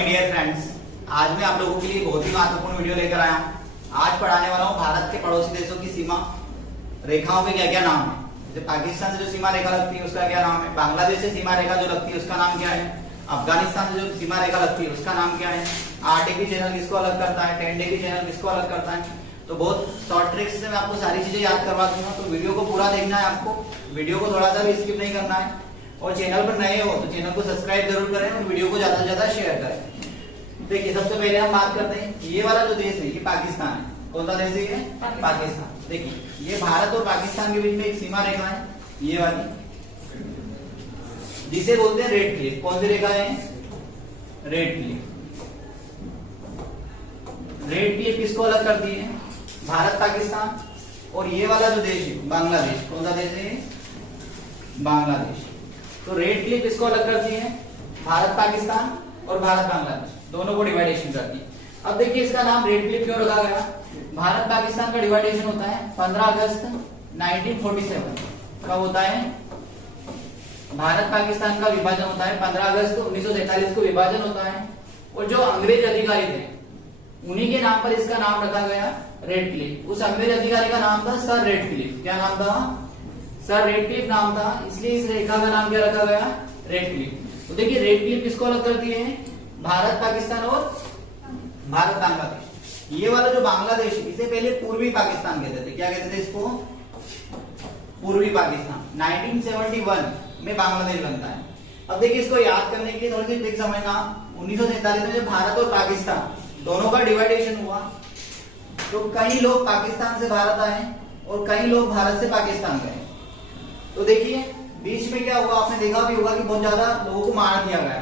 Dear friends, आज मैं आप लोगों के लिए बहुत ही महत्वपूर्ण वीडियो लेकर आया हूँ। आज पढ़ाने वाला हूँ भारत के पड़ोसी देशों की सीमा रेखाओं के क्या क्या नाम है। जैसे पाकिस्तान से जो सीमा रेखा लगती है उसका क्या नाम है, बांग्लादेश से सीमा रेखा जो लगती है उसका नाम क्या है, अफगानिस्तान से जो सीमा रेखा लगती है उसका नाम क्या है, 8 डे की चैनल किसको अलग करता है, 10 डे की चैनल किसको अलग करता है। तो बहुत शॉर्ट ट्रिक्स से मैं आपको सारी चीजें याद करवा दूंगा। तो वीडियो को पूरा देखना है आपको, वीडियो को थोड़ा सा भी स्किप नहीं करना है। और चैनल पर नए हो तो चैनल को सब्सक्राइब जरूर करें और वीडियो को ज्यादा से ज्यादा शेयर करें। देखिए, सबसे पहले हम बात करते हैं, ये वाला जो देश है ये पाकिस्तान है। कौन सा देश है ये? पाकिस्तान। देखिए, ये भारत और पाकिस्तान के बीच में एक सीमा रेखा है, ये वाली, जिसे बोलते हैं रेड क्लिफ। कौन सी रेखा है? Red Cliff. रेड क्लिफ किसको अलग करती है? भारत पाकिस्तान। और ये वाला जो देश है बांग्लादेश, कौन सा देश है? बांग्लादेश। तो रेड क्लिफ इसको अलग करती है, भारत पाकिस्तान और भारत बांग्लादेश दोनों को डिवाइडेशन करती है। अब देखिए, इसका नाम रेड क्लिफ क्यों रखा गया? भारत पाकिस्तान का डिवाइडेशन होता है 15 अगस्त 1947। कब होता है? भारत पाकिस्तान का विभाजन होता है 15 अगस्त 1947 को विभाजन होता है। और जो अंग्रेज अधिकारी थे उन्हीं के नाम पर इसका नाम रखा गया रेड क्लिफ। उस अंग्रेज अधिकारी का नाम था सर रेड क्लिफ। क्या नाम था? सर रेड क्लिफ नाम था, इसलिए इस रेखा का नाम क्या रखा गया? Red Cliff. तो देखिए, रेड क्लिफ किसको अलग करती है? भारत पाकिस्तान और भारत बांग्लादेश। ये वाला जो बांग्लादेश इसे पहले पूर्वी पाकिस्तान कहते थे। क्या कहते थे इसको? पूर्वी पाकिस्तान। 1971 में बांग्लादेश बनता है। अब देखिए, इसको याद करने के लिए थोड़ी सी ट्रिक समझना। 1947 में जब भारत और पाकिस्तान दोनों का डिवाइडेशन हुआ तो कई लोग पाकिस्तान से भारत आए और कई लोग भारत से पाकिस्तान गए। तो देखिए, बीच में क्या हुआ, आपने देखा भी होगा कि बहुत ज्यादा लोगों को मार दिया गया,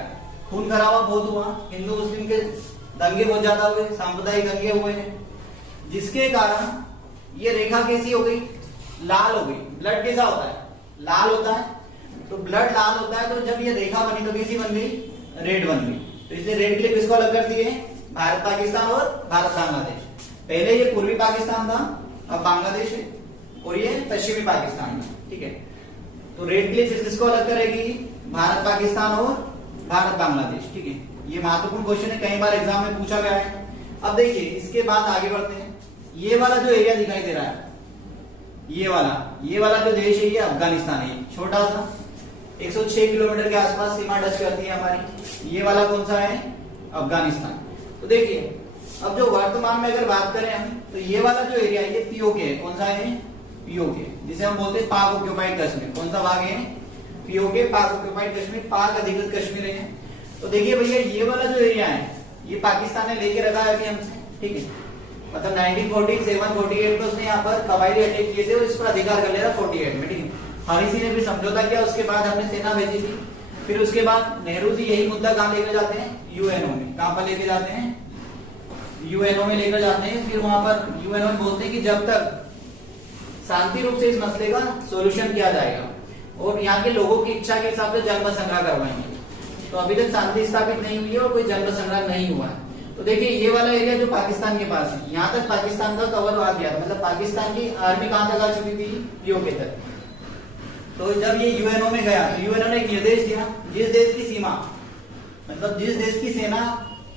खून खराबा बहुत हुआ, हिंदू मुस्लिम के दंगे बहुत ज्यादा हुए, सांप्रदायिक दंगे हुए, जिसके कारण ये रेखा कैसी हो गई? लाल हो गई। ब्लड कैसा होता है? लाल होता है। तो ब्लड लाल होता है, तो जब ये रेखा बनी तो कैसी बन गई? रेड बन गई। तो इसलिए रेड क्लिफ किसको अलग करती है? भारत पाकिस्तान और भारत बांग्लादेश। पहले ये पूर्वी पाकिस्तान था, अब बांग्लादेश है, और ये पश्चिमी पाकिस्तान है। ठीक है, तो रेड क्लिफ किसको अलग करेगी? भारत पाकिस्तान और भारत बांग्लादेश। ठीक है, ये महत्वपूर्ण क्वेश्चन है, कई बार एग्जाम में पूछा गया है। अब देखिए, इसके बाद आगे बढ़ते हैं। ये वाला जो एरिया दिखाई दे रहा है, ये वाला जो देश है ये अफगानिस्तान है। छोटा सा 106 किलोमीटर के आसपास सीमा टच करती है हमारी। ये वाला कौन सा है? अफगानिस्तान। तो देखिए, अब जो वर्तमान में अगर बात करें हम, तो ये वाला जो एरिया है ये पीओके है। कौन सा है? पीओके, जिसे हम बोलते हैं पाक ऑक्यूपाइड कश्मीर। कौन सा भाग है? पीओके, पाक ऑक्यूपाइड कश्मीर, पाक अधिकृत कश्मीर है। तो देखिए भैया, ये वाला जो एरिया है ये पाकिस्तान ने लेके रखा है अभी हमसे। ठीक है, मतलब 1947-48 में उसने यहाँ पर कबायली अटैक किए थे और इस पर अधिकार कर लिया था 48 में। ठीक है, हर किसी ने भी समझौता किया, उसके बाद हमने सेना भेजी थी। फिर उसके बाद नेहरू जी यही मुद्दा कहाँ लेकर जाते हैं? यूएनओ में। कहाँ पर लेके जाते हैं? यूएनओ में लेकर जाते हैं। फिर वहां पर यूएनओ में बोलते हैं कि जब तक शांति रूप से इस मसले का सोल्यूशन किया जाएगा और यहाँ के लोगों की इच्छा के हिसाब से जन्म संग्रह करवाएंगे। तो अभी तक शांति स्थापित नहीं हुई है और कोई जन्म संग्रह नहीं हुआ है। तो देखिए, ये वाला एरिया जो पाकिस्तान के पास है, यहाँ तक पाकिस्तान का कवर आ गया था, मतलब पाकिस्तान की आर्मी कहाँ तक आ चुकी थी? पीओके तक। तो जब ये यूएनओ में गया तो यूएनओ ने एक निर्देश दिया, जिस देश की सीमा, मतलब जिस देश की सेना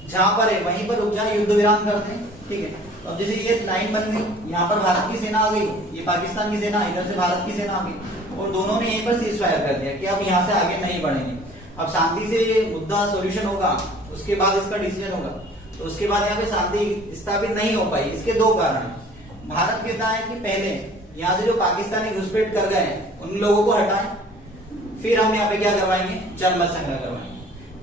जहां पर है वहीं पर रुक जाए, युद्ध विराम कर दें। ठीक है, तो अब जैसे ये लाइन बन गई, यहाँ पर भारत की सेना आ गई, ये पाकिस्तान की सेना, इधर से भारत की सेना आ गई, और दोनों ने यहीं पर सीज फायर कर दिया कि अब यहाँ से आगे नहीं बढ़ेंगे। अब शांति से ये मुद्दा सोल्यूशन होगा, उसके बाद इसका डिसीजन होगा। तो उसके बाद यहाँ पे शांति स्थापित नहीं हो पाई। इसके दो कारण। भारत कहता है कि पहले यहाँ से जो पाकिस्तानी घुसपैठ कर गए उन लोगों को हटाएं, फिर हम यहाँ पे क्या करवाएंगे? जन्म संग्रह करवाएंगे।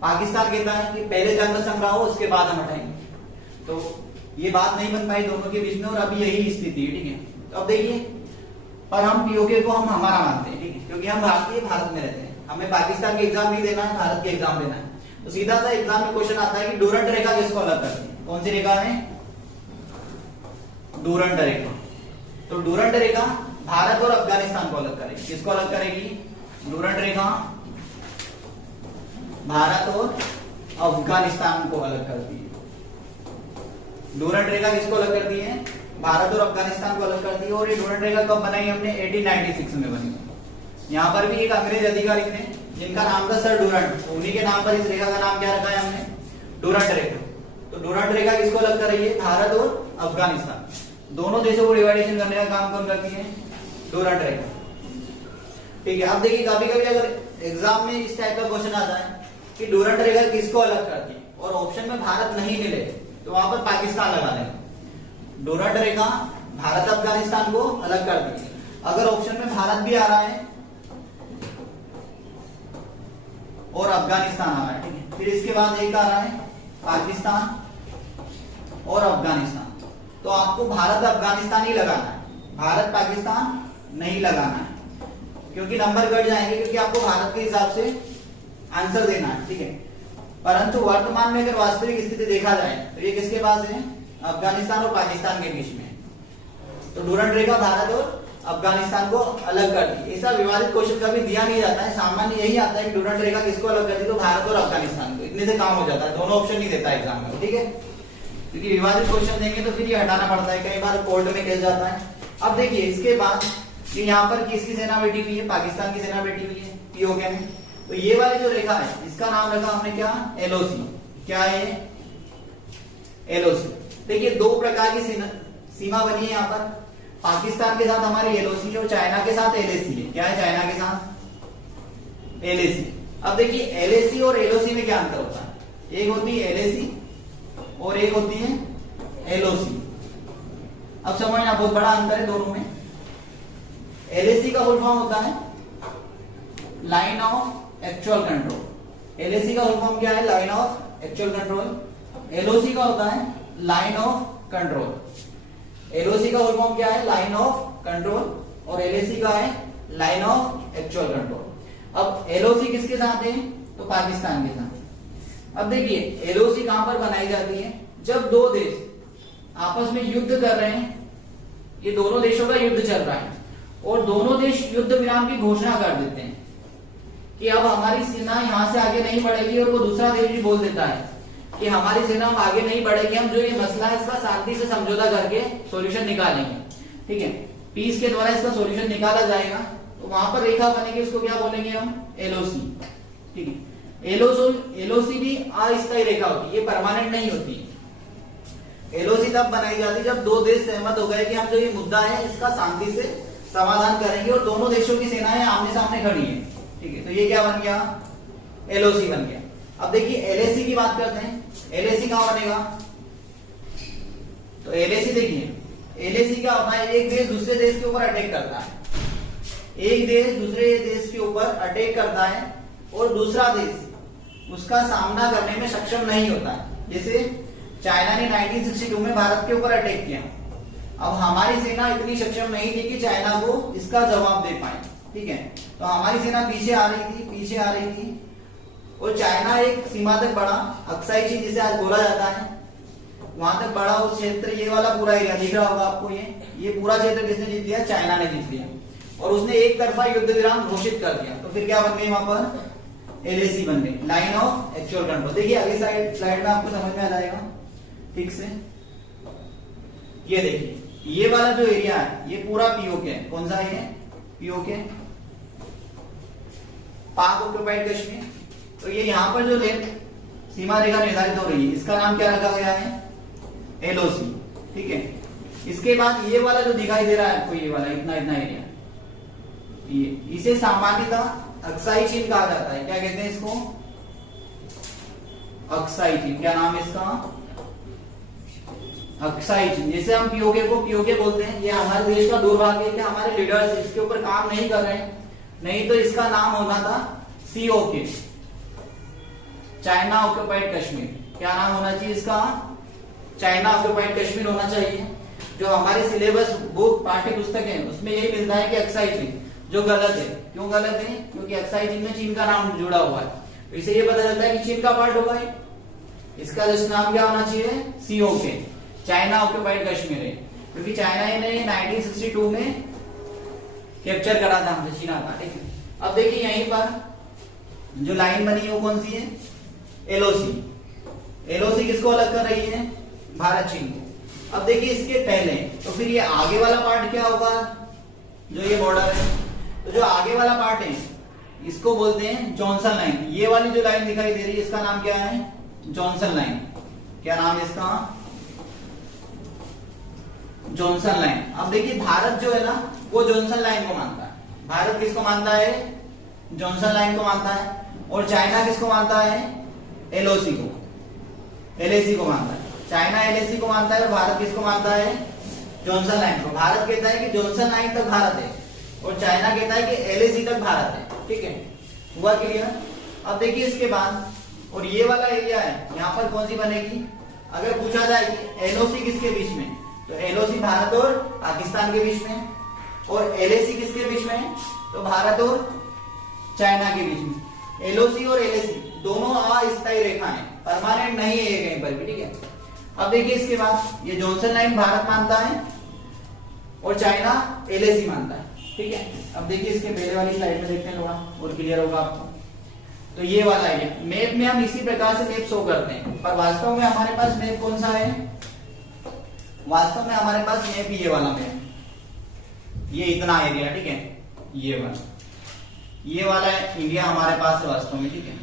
पाकिस्तान कहता है कि पहले जन्म संग्रह हो, उसके बाद हम हटाएंगे। तो ये बात नहीं बन पाई दोनों के बीच में, और अभी यही स्थिति है। ठीक है, तो अब देखिए, पर हम पीओके को हम हमारा मानते हैं। ठीक है, क्योंकि हम भारतीय, भारत में रहते हैं, हमें पाकिस्तान के एग्जाम नहीं देना है, भारत के एग्जाम देना है। तो सीधा सा एग्जाम में क्वेश्चन आता है कि डूरंट रेखा किसको अलग करती है? कौन सी रेखा है? डूरंट रेखा। तो डूरंट रेखा भारत और अफगानिस्तान को अलग करेगी। किसको अलग करेगी? डूरंट रेखा भारत और अफगानिस्तान को अलग करती है। डूरंट रेखा किसको अलग करती है? भारत और अफगानिस्तान को अलग करती है। और ये डूरंट रेखा कब बनाई हमने? 1896 में बनी। यहाँ पर भी एक अंग्रेज अधिकारी थे जिनका नाम था सर डूरंट, उन्हीं के नाम पर इस रेखा का नाम क्या रखा है हमने? डूरंट रेखा। तो डूरंट रेखा किसको अलग कर रही है? भारत और अफगानिस्तान दोनों देशों को डिवाइडेशन करने का काम कौन करती है? डूरंट रेखा। ठीक है, अब देखिए कभी कभी अगर एग्जाम में इस टाइप का क्वेश्चन आता है कि डूरंट रेखा किसको अलग करती है और ऑप्शन में भारत नहीं मिले तो वहां पर पाकिस्तान लगा देंगे। डूरंट रेखा भारत अफगानिस्तान को अलग करती है। अगर ऑप्शन में भारत भी आ रहा है और अफगानिस्तान आ रहा है, ठीक है, फिर इसके बाद एक आ रहा है पाकिस्तान और अफगानिस्तान, तो आपको भारत अफगानिस्तान ही लगाना है, भारत पाकिस्तान नहीं लगाना है, क्योंकि नंबर कट जाएंगे, क्योंकि आपको भारत के हिसाब से आंसर देना है। ठीक है, परंतु वर्तमान में अगर वास्तविक स्थिति देखा जाए तो ये किसके पास है? अफगानिस्तान और पाकिस्तान के बीच में। तो डूरंट रेखा भारत और अफगानिस्तान को अलग करती है। ऐसा विवादित क्वेश्चन कभी दिया नहीं जाता है, सामान्य यही आता है कि डूरंट रेखा किसको अलग करती है? तो भारत और अफगानिस्तान को। इतने से काम हो जाता है, दोनों ऑप्शन नहीं देता एग्जाम में। ठीक है, क्योंकि विवादित क्वेश्चन देंगे तो फिर ये हटाना पड़ता है, कई बार कोर्ट में केस जाता है। अब देखिए इसके बाद यहाँ पर किसकी सेना बैठी हुई है? पाकिस्तान की सेना बैठी हुई है पीओके में। तो ये वाली जो रेखा है इसका नाम रखा हमने क्या? एलओसी। क्या है? एलओसी। देखिए दो प्रकार की सीमा बनी है यहाँ पर, पाकिस्तान के साथ हमारी एलओसी और चाइना के साथ एलएसी है। क्या है? चाइना के साथ एलएसी। अब देखिए एलएसी और एलओसी में क्या अंतर होता है? एक होती है एलएसी और एक होती है एलओसी। अब समझना, बहुत बड़ा अंतर है दोनों में। एलएसी का फुल फॉर्म होता है line of actual control. LAC का फुल फॉर्म क्या है? Line of actual control. LOC का होता है लाइन ऑफ कंट्रोल। एलओसी का फुल फॉर्म क्या है? Line of control. और एलएसी का है लाइन ऑफ एक्चुअल कंट्रोल। अब एलओसी किसके साथ है? तो पाकिस्तान के साथ। अब देखिए एलओसी कहां पर बनाई जाती है? जब दो देश आपस में युद्ध कर रहे हैं, ये दोनों देशों का युद्ध चल रहा है और दोनों देश युद्ध विराम की घोषणा कर देते हैं कि अब हमारी सेना यहां से आगे नहीं बढ़ेगी, और वो दूसरा देश भी बोल देता है कि हमारी सेना आगे नहीं बढ़ेगी, हम जो ये मसला है इसका शांति से समझौता करके सॉल्यूशन निकालेंगे। ठीक है, पीस के द्वारा इसका सॉल्यूशन निकाला जाएगा। तो वहां पर रेखा बनेगी, उसको क्या बोलेंगे हम? एलओसी। ठीक है, एलओसी भी अस्थायी रेखा होती है, ये परमानेंट नहीं होती। एलओसी तब बनाई जाती है जब दो देश सहमत हो गए कि हम जो ये मुद्दा है इसका शांति से समाधान करेंगे और दोनों देशों की सेनाएं आमने सामने खड़ी है। ठीक है, तो ये क्या बन गया? एलओसी बन गया। अब देखिए एलएसी की बात करते हैं। एलएसी कहां बनेगा? तो एलएसी देखिए, एलएसी क्या होता है? एक देश दूसरे देश के ऊपर अटैक करता है, एक देश दूसरे देश के ऊपर अटैक करता है और दूसरा देश उसका सामना करने में सक्षम नहीं होता है। जैसे चाइना ने 1962 में भारत के ऊपर अटैक किया। अब हमारी सेना इतनी सक्षम नहीं थी कि चाइना को इसका जवाब दे पाए। ठीक है, तो हमारी सेना पीछे आ रही थी और चाइना एक सीमा तक बढ़ा, अक्साई चीन जिसे आज बोला जाता है, वहां तक बढ़ा। उस क्षेत्र, ये वाला पूरा एरिया दिख रहा होगा आपको, ये पूरा क्षेत्र किसने जीत लिया? चाइना ने जीत लिया। और उसने एक तरफा युद्ध विराम घोषित कर दिया। तो फिर क्या बन गई वहां पर? एलएसी बन गई, लाइन ऑफ एक्चुअल कंट्रोल। देखिए अगली स्लाइड में आपको समझ में आ जाएगा ठीक से। ये देखिए ये वाला जो एरिया है ये पूरा पीओके है। कौन सा है? पीओके, पाक ऑक्युपाइड कश्मीर। तो ये यहाँ पर जो सीमा रेखा निर्धारित हो रही है इसका नाम क्या रखा गया है? एलओसी। ठीक है, इसके बाद ये वाला जो दिखाई दे रहा है आपको, ये वाला इतना एरिया, ये इसे सामान्यतः अक्साई चीन कहा जाता है। क्या कहते हैं इसको? अक्साई चीन। क्या नाम है इसका? अक्साई चीन। जैसे हम पीओके को पीओके बोलते हैं, ये हमारे देश का दुर्भाग्य है कि हमारे लीडर्स इसके ऊपर काम नहीं कर रहे हैं, नहीं तो इसका नाम होना था सीओके, चाइना ऑक्युपाइड कश्मीर। क्या नाम होना चाहिए इसका? चाइना ऑक्युपाइड कश्मीर होना चाहिए। जो हमारे सिलेबस बुक पाठ्य पुस्तक है उसमें यही मिलता है कि अक्साई चीन, जो गलत है। क्यों गलत है? क्योंकि अक्साई चीन में चीन का नाम जुड़ा हुआ है, तो इसे ये पता चलता है कि चीन का पार्ट होगा। इसका जस्ट नाम क्या होना चाहिए? सीओके, चाइना ऑक्युपाइड कश्मीर है, क्योंकि चाइना ने 1962 में कैप्चर करा था हमसे, चीना का। ठीक है, अब देखिए यहीं पर जो लाइन बनी है वो कौन सी है? एलओसी। एलओसी किसको अलग कर रही है? भारत चीन को। अब देखिए इसके पहले, तो फिर ये आगे वाला पार्ट क्या होगा? जो ये बॉर्डर है, तो जो आगे वाला पार्ट है इसको बोलते हैं जॉनसन लाइन। ये वाली जो लाइन दिखाई दे रही है इसका नाम क्या है? Johnson line. क्या नाम है इसका? Johnson line. अब देखिए भारत जो है ना वो जॉनसन लाइन को मानता है। भारत किसको मानता है? जॉनसन लाइन को मानता है। और चाइना किसको मानता है? एलओसी को, एलएसी को मानता है। चाइना एलएसी को मानता है और भारत किसको मानता है? जॉनसन लाइन को। भारत कहता है कि जॉनसन लाइन तक भारत है और चाइना कहता है कि एलएसी तक भारत है। ठीक है, हुआ क्लियर? अब देखिए इसके बाद, और ये वाला एरिया है, यहाँ पर कौन सी बनेगी? अगर पूछा जाए कि एलओसी किसके बीच में, तो एलओसी भारत और पाकिस्तान के बीच में, और एलएसी किसके बीच में? तो भारत और चाइना के बीच में। एलओसी और एलएसी दोनों अस्थायी रेखा है, परमानेंट नहीं है ये कहीं पर भी। ठीक है, अब देखिए इसके बाद ये जॉनसन लाइन भारत मानता है और चाइना एलएसी मानता है। ठीक है, अब देखिए इसके पहले वाली स्लाइड में देखते हैं थोड़ा और क्लियर होगा आपको। तो ये वाला एरिया, मैप में हम इसी प्रकार से मैप शो करते हैं, पर वास्तव में हमारे पास मैप कौन सा है? वास्तव में हमारे पास मैप ये वाला मैप, ये इतना एरिया। ठीक है, ये वाला इंडिया हमारे पास है वास्तव में। ठीक है,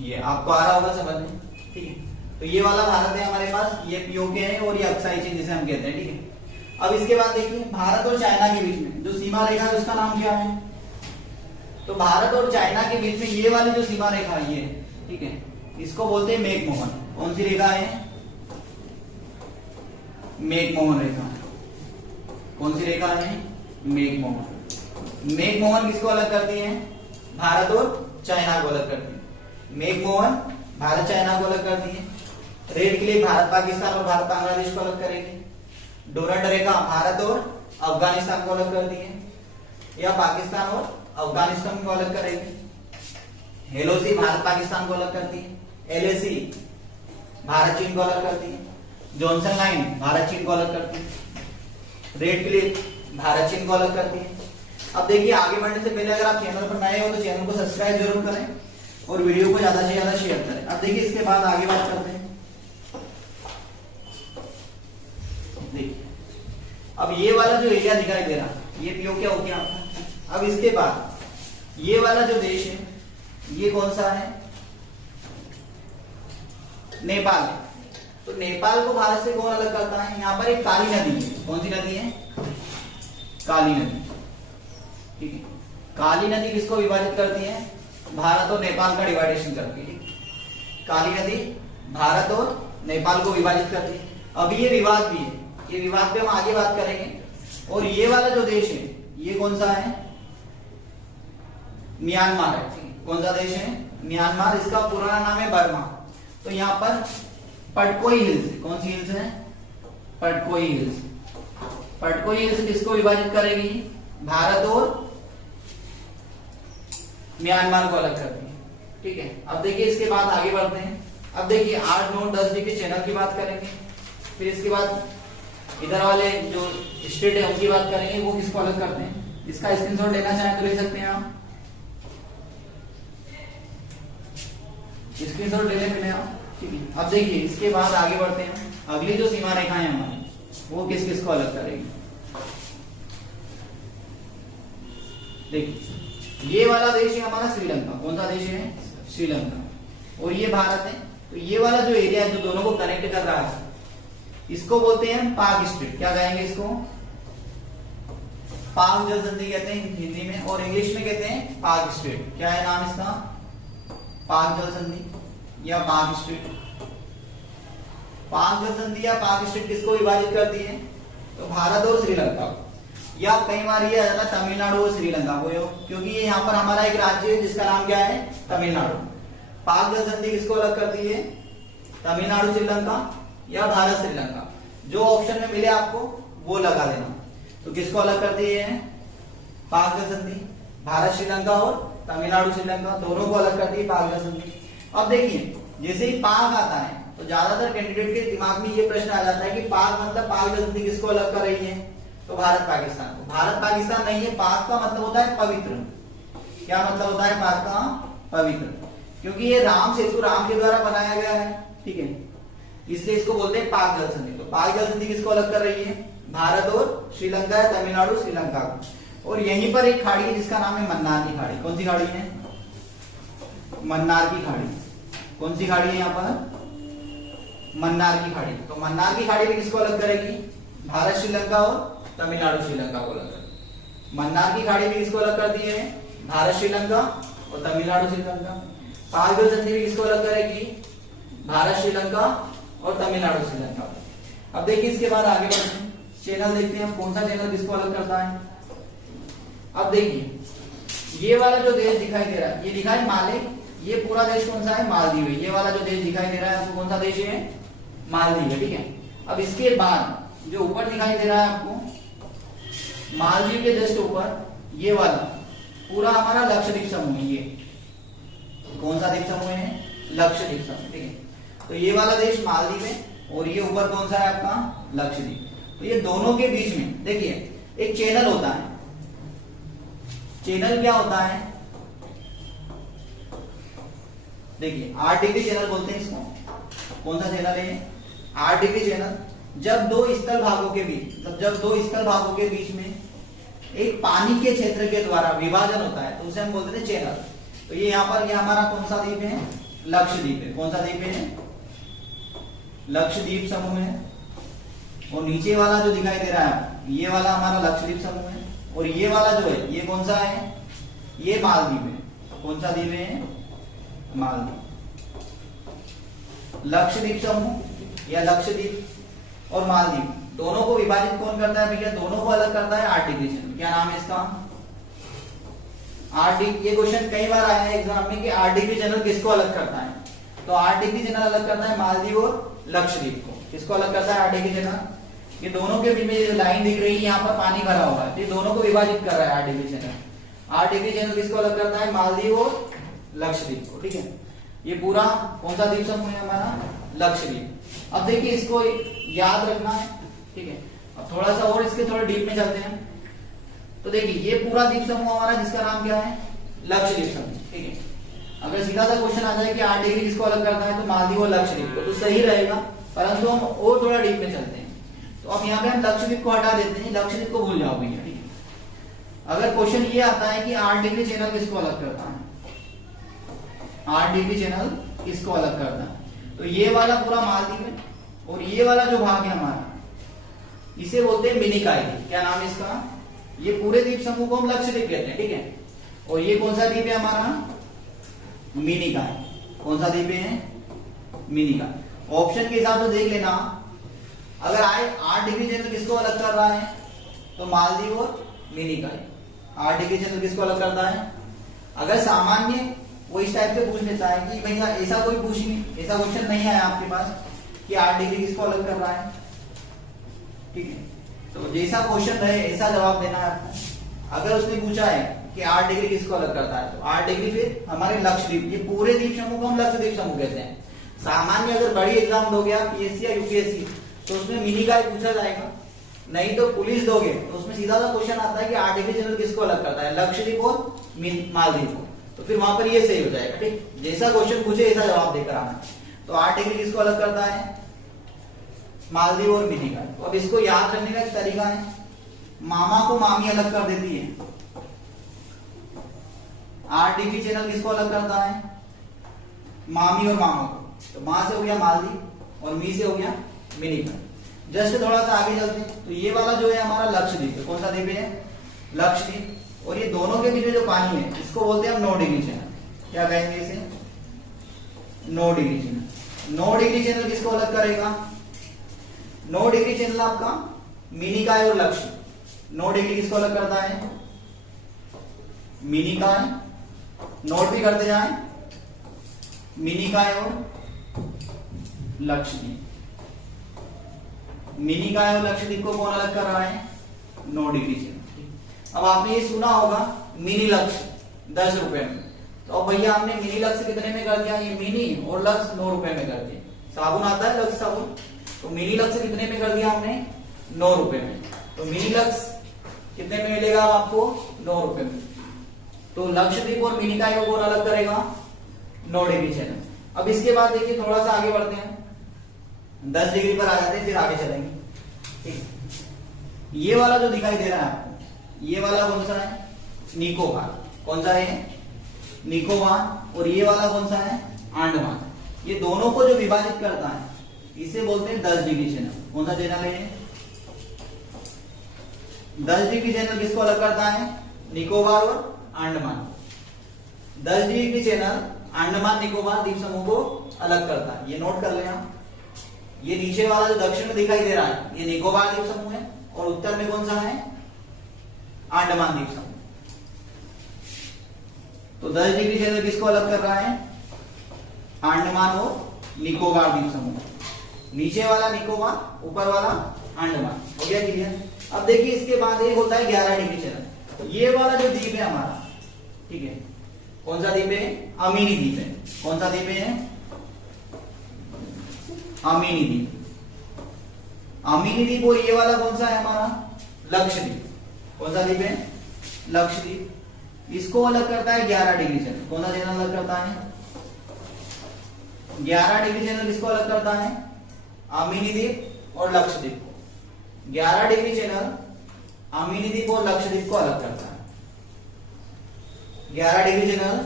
ये आपको आ रहा होगा समझ में। ठीक है, तो ये वाला भारत है हमारे पास, ये पीओके है और ये अक्साई चीन जिसे हम कहते हैं। ठीक है, अब इसके बाद देखिए भारत और चाइना के बीच में जो सीमा रेखा है उसका नाम क्या है? तो भारत और चाइना के बीच में ये वाली जो सीमा रेखा है ये, ठीक है, इसको बोलते हैं मैकमोहन। कौन सी रेखा है? मैकमोहन रेखा। कौन सी रेखा है? मैकमोहन। मैकमोहन किसको अलग करती है? भारत और चाइना को अलग करती है। मैकमोहन भारत चाइना को अलग करती है। रेड क्लिफ भारत पाकिस्तान और भारत बांग्लादेश को अलग करेगी। डोनाल्ड रेखा भारत और अफगानिस्तान को अलग करती है, या पाकिस्तान और अफगानिस्तान को अलग करेगी। एलओसी भारत पाकिस्तान को अलग करती है। एलएसी भारत चीन को अलग करती है। जॉनसन लाइन भारत चीन को अलग करती है। रेड क्लिफ भारत चीन को अलग करती है। अब देखिए आगे बढ़ने से पहले अगर आप चैनल पर नए हो तो चैनल को सब्सक्राइब जरूर करें और वीडियो को ज्यादा से ज्यादा शेयर करें। अब देखिए इसके बाद आगे बात करते हैं। देखिए अब ये वाला जो एरिया दिखाई दे रहा है ये पीओके क्या हो गया आपका। अब इसके बाद ये वाला जो देश है ये कौन सा है? नेपाल है। तो नेपाल को भारत से कौन अलग करता है? यहाँ पर एक काली नदी है। कौन सी नदी है? काली नदी। ठीक है, काली नदी किसको विभाजित करती है? भारत और नेपाल का डिवाइडेशन करती है। काली नदी भारत और नेपाल को विभाजित करती है। अब ये विवाद भी है, ये विवाद पे हम आगे बात करेंगे। और ये वाला जो देश है ये कौन सा है? म्यांमार है। कौन सा देश है? म्यांमार। इसका पुराना नाम है बर्मा। तो यहाँ पर पटकोई हिल्स, कौन सी हिल्स है? पटकोई हिल्स। पटकोई हिल्स किसको विभाजित करेगी? भारत और म्यांमार को अलग करती है। ठीक है, अब देखिए इसके बाद आगे बढ़ते हैं। अब देखिए 8, 9, 10 डिग्री चैनल की बात करेंगे। फिर इसके बाद इधर वाले जो स्टेट है उनकी बात करेंगे, वो किसको अलग करते हैं। इसका स्क्रीनशॉट लेना चाहें तो ले सकते हैं आप, स्क्रीनशॉट ले लें आप। ठीक है, अब देखिए इसके बाद आगे बढ़ते हैं। अगली जो सीमा रेखाएं है हमारी वो किस किस को अलग करेगी। देखिए ये वाला देश है हमारा श्रीलंका। कौन सा देश है? श्रीलंका। और ये भारत है। तो ये वाला जो एरिया है जो दोनों को कनेक्ट कर रहा है इसको बोलते हैं पाक स्ट्रेट। क्या कहेंगे इसको? पाक जल संधि कहते हैं हिंदी में, और इंग्लिश में कहते हैं पाक स्ट्रेट। क्या है नाम इसका? पाक जल संधि या पाक स्ट्रेट। पाक जल संधि या पाक स्ट्रेट किसको विभाजित करती है? तो भारत और श्रीलंका। या कई बार ये आ जाता है तमिलनाडु और श्रीलंका को, क्योंकि ये यहाँ पर हमारा एक राज्य है जिसका नाम क्या है? तमिलनाडु। पाक जल संधि किसको अलग करती है? तमिलनाडु श्रीलंका या भारत श्रीलंका। जो ऑप्शन में मिले आपको वो लगा देना। तो किसको अलग करती है? पाक जल संधि। भारत श्रीलंका और तमिलनाडु श्रीलंका दोनों को अलग करती है पाक जल संधि। अब देखिए जैसे ही पाक आता है तो ज्यादातर कैंडिडेट के दिमाग में ये प्रश्न आ जाता है कि पाक मतलब पाक जल संधि किसको अलग कर रही है? तो भारत पाकिस्तान को। भारत पाकिस्तान नहीं है, पाक का मतलब होता है पवित्र। क्या मतलब होता है पाक का? पवित्र। क्योंकि ये राम सेतु राम के द्वारा बनाया गया है। ठीक है, इसलिए इसको बोलते हैं पाक जल संधि। तो पाक जल संधि किसको अलग कर रही है? भारत और श्रीलंका है, तमिलनाडु श्रीलंका को। और यहीं पर एक खाड़ी है जिसका नाम है मन्नार की खाड़ी। कौन सी खाड़ी है? मन्नार की खाड़ी। कौन सी खाड़ी है यहाँ पर? मन्नार की खाड़ी। तो मन्नार की खाड़ी भी किसको अलग करेगी? भारत श्रीलंका और तमिलनाडु श्रीलंका को अलग करेगी। मन्नार की खाड़ी भी किसको अलग कर दी है? भारत श्रीलंका और तमिलनाडु श्रीलंका। कारगिल संधि भी किसको अलग करेगी? भारत श्रीलंका और तमिलनाडु श्रीलंका। अब देखिए इसके बाद आगे बढ़ते हैं, चैनल देखते हैं कौन सा चैनल किसको अलग करता है। अब देखिए ये वाला जो देश दिखाई दे रहा है, ये दिखा है माले, ये पूरा देश कौन सा है? मालदीव है। ये वाला जो देश दिखाई दे रहा है आपको कौन सा देश है? मालदीव है, ठीक है। अब इसके बाद जो ऊपर दिखाई दे रहा है आपको, मालदीव के जस्ट ऊपर ये वाला पूरा हमारा लक्षद्वीप समूह है। ये कौन सा द्वीप समूह है? लक्षद्वीप समूह, ठीक है। तो ये वाला देश मालदीव है और ये ऊपर कौन सा है आपका? लक्षद्वीप। तो ये दोनों के बीच में देखिए एक चैनल होता है। चैनल क्या होता है? देखिए 8 डिग्री चैनल बोलते हैं इसको। कौन सा चैनल है? 8 डिग्री चैनल। जब दो स्थल भागों के बीच, मतलब जब दो स्थल भागों के बीच में एक पानी के क्षेत्र के द्वारा विभाजन होता है तो उसे हम बोलते हैं चैनल। तो ये यहाँ पर ये हमारा कौन सा द्वीप है? लक्षद्वीप है। कौन सा द्वीप है? लक्षद्वीप समूह है। और नीचे वाला जो दिखाई दे रहा है ये वाला हमारा लक्षद्वीप समूह है। और ये वाला जो है ये कौन सा है? ये मालदीव है। कौन सा द्वीप है? मालदीव। लक्षद्वीप समूह या लक्षद्वीप और मालदीव दोनों को विभाजित कौन करता है भैया? दोनों को अलग करता है 8 डिग्री चैनल। क्या नाम है इसका? 8 डिग्री। ये क्वेश्चन कई बार आया है एग्जाम में कि 8 डिग्री चैनल किसको अलग करता है? तो 8 डिग्री चैनल अलग करता है मालदीव और लक्षद्वीप को। किसको अलग करता है 8 डिग्री चैनल? ये दोनों के बीच में जो लाइन दिख रही है यहाँ पर पानी भरा हुआ है, ये दोनों को विभाजित कर रहा है 8 डिग्री चैनल। 8 डिग्री चैनल किसको अलग करता है? मालदीव और लक्षद्वीप को, ठीक है। ये पूरा कौन सा द्वीप समूह है हमारा? लक्षद्वीप। अब देखिए इसको याद रखना है, ठीक है। अब थोड़ा सा और इसके थोड़ा डीप में चलते हैं। तो देखिए ये पूरा द्वीप समूह हमारा जिसका नाम क्या है? लक्षद्वीप समूह, ठीक है। अगर सीधा सा क्वेश्चन आ जाए कि 8 डिग्री किसको अलग करता है तो मालदीव और लक्षद्वीप को, तो सही रहेगा, परंतु हम और थोड़ा डीप में चलते हैं। तो अब यहाँ पे हम लक्षद्वीप को हटा देते हैं, लक्षद्वीप को भूल जाओ भैया, ठीक है। अगर क्वेश्चन ये आता है कि 8 डिग्री चैनल किसको अलग करता है? 8 डिग्री चैनल किसको अलग करता है? तो ये वाला पूरा मालदीव है और ये वाला जो भाग है हमारा इसे बोलते हैं मिनिकॉय। क्या नाम है इसका? ये पूरे द्वीप समूह को हम लक्षद्वीप कहते हैं, ठीक है। और ये कौन सा द्वीप है हमारा? मिनिकॉय। कौन सा द्वीप है? मिनिकॉय। ऑप्शन के हिसाब से देख लेना, अगर आए 8 डिग्री चैनल किसको अलग कर रहा है तो मालदीव और मिनिकॉय। 8 डिग्री चैनल किसको अलग करता है? अगर सामान्य वो इस टाइप से पूछ लेता है कि भैया ऐसा कोई पूछ नहीं, ऐसा क्वेश्चन नहीं आया आपके पास कि 8 डिग्री किसको अलग कर रहा है, ठीक है। तो जैसा क्वेश्चन रहे ऐसा जवाब देना है आपको। अगर उसने पूछा है कि 8 डिग्री किसको अलग करता है तो 8 डिग्री फिर हमारे लक्षद्वीप, ये पूरे द्वीप समूह को हम लक्षद्वीप समूह कहते हैं। सामान्य अगर बड़ी एग्जाम दोगे आप पीएससी या यूपीएससी तो उसमें मिनिकॉय पूछा जाएगा, नहीं तो पुलिस दोगे तो उसमें सीधा सा क्वेश्चन आता है कि 8 डिग्री चैनल किसको अलग करता है? लक्षद्वीप और मालदीव को। तो फिर वहां पर ये सही हो जाएगा, ठीक। जैसा क्वेश्चन पूछे ऐसा जवाब देकर आना। तो 8 डिग्री किसको अलग करता है? मालदीव और मिनिकॉय। तो अब इसको याद रखने का एक तरीका है, मामा को मामी अलग कर देती है। 8 डिग्री चैनल किसको अलग करता है? मामी और मामा को। तो मां से हो गया मालदीव और मी से हो गया मिनिकॉय। जस्ट थोड़ा सा आगे चलते हैं तो ये वाला जो है हमारा लक्षद्वीप है। कौन सा द्वीप है? लक्षद्वीप। और ये दोनों के बीच में जो पानी है इसको बोलते हैं हम 9 डिग्री चैनल। क्या कहेंगे इसे? 9 डिग्री चैनल। 9 डिग्री चैनल किसको अलग करेगा? 9 डिग्री चैनल आपका मिनिकॉय और लक्षद्वीप। 9 डिग्री किसको अलग करता है? मिनिकॉय। नोट भी करते जाए, मिनिकॉय और लक्षद्वीप। मिनिकॉय और लक्षद्वीप को कौन अलग कर रहा है? 9 डिग्री चैनल। अब आपने ये सुना होगा मिनी लक्ष्य 10 रुपए में, तो अब भैया हमने मिनी लक्ष्य कितने में कर दिया? ये मिनी और लक्ष्य 9 रुपए में कर दिया। साबुन आता है लक्ष्य साबुन, तो मिनी लक्ष्य कितने में कर दिया हमने? 9 रुपए में। तो मिनी लक्ष्य कितने में मिलेगा आपको? 9 रुपए में। तो लक्षद्वीप और मिनिकॉय को कौन अलग करेगा? 9 डिग्री चैनल। अब इसके बाद देखिए थोड़ा सा आगे बढ़ते हैं, 10 डिग्री पर आ जाते हैं, फिर आगे चलेंगे, ठीक। ये वाला जो दिखाई दे रहा है आपको, ये वाला कौन सा है? निकोबार। कौन सा है? निकोबार। और ये वाला कौन सा है? अंडमान। ये दोनों को जो विभाजित करता है इसे बोलते हैं 10 डिग्री चैनल। कौन सा चैनल है ये? 10 डिग्री चैनल किसको अलग करता है? निकोबार और अंडमान। 10 डिग्री चैनल अंडमान निकोबार द्वीप समूह को अलग करता है। ये नोट कर लेना। ये नीचे वाला जो दक्षिण में दिखाई दे रहा है ये निकोबार द्वीप समूह है और उत्तर में कौन सा है? अंडमान द्वीप समूह। तो 10 डिग्री चैनल किसको अलग कर रहा है? अंडमान और निकोबार द्वीप समूह। नीचे वाला निकोबार, ऊपर वाला अंडमान। हो गया क्लियर? अब देखिए इसके बाद एक होता है 11 डिग्री चैनल। ये वाला जो द्वीप है हमारा, ठीक है, कौन सा द्वीप है? अमीनी द्वीप है। कौन सा द्वीप है? अमीनी द्वीप। अमीनी द्वीप। और ये वाला कौन सा है हमारा? लक्षद्वीप। कौन सा द्वीप है? लक्षद्वीप। इसको अलग करता है 11 डिग्री चैनल। कौन सा चैनल अलग करता है? 11 डिग्री चैनल किसको अलग करता है? अमीनी द्वीप और लक्षद्वीप को। 11 डिग्री चैनल अमीनी द्वीप और लक्षद्वीप को अलग करता है। 11 डिग्री चैनल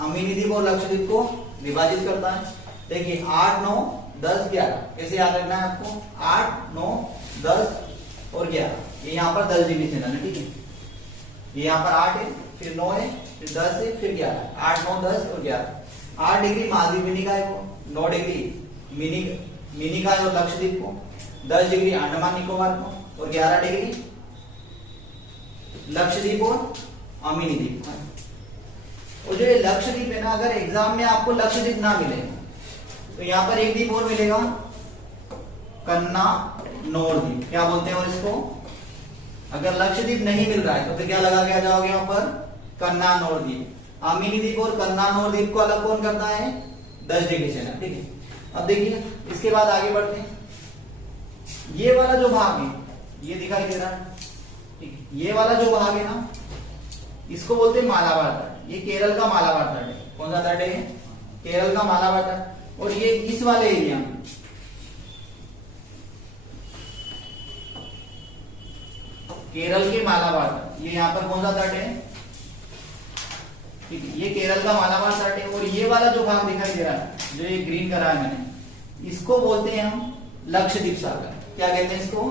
अमीनी द्वीप और लक्षद्वीप को विभाजित करता है। देखिए 8, 9, 10, 11 कैसे याद रखना है आपको? 8, 9, 10 और 11। ये यहाँ पर 10 डिग्री चैनल है, ठीक है। ये यहाँ पर 8 है, फिर 9 है, फिर 10 है, फिर 11। 8, 9, 10 और 11। 8 डिग्री मालदीव मिनिकाय को, 9 डिग्री मिनिकाय और लक्षद्वीप को, 10 डिग्री अंडमान निकोबार को और 11 डिग्री लक्षद्वीप और अमीनी द्वीप को। और जो ये लक्षद्वीप है ना, अगर एग्जाम में आपको लक्षद्वीप ना मिले तो यहाँ पर एक द्वीप और मिलेगा, कन्नानौर द्वीप। क्या बोलते हैं और इसको? अगर लक्षद्वीप नहीं मिल रहा है तो फिर क्या लगा के आ जाओगे यहाँ पर? कन्नानौर द्वीप। अमीनी द्वीप और कन्नानौर द्वीप को अलग कौन करता है? 10 डिग्री चैनल, ठीक है। अब देखिए इसके बाद आगे बढ़ते हैं। ये वाला जो भाग है ये दिखाई दे रहा है, ठीक है। ये वाला जो भाग है ना इसको बोलते हैं मालाबार तट। ये केरल का मालाबार तट है। कौन सा तट है? केरल का मालाबार तट। और ये इस वाले एरिया में केरल के मालाबार तट, ये यहाँ पर कौन सा तट है? ठीक है, ये केरल का मालाबार तट है। और ये वाला जो भाग दिखाई दे रहा है, जो ये ग्रीन करा है मैंने, इसको बोलते हैं हम लक्षद्वीप सागर। क्या कहते हैं इसको?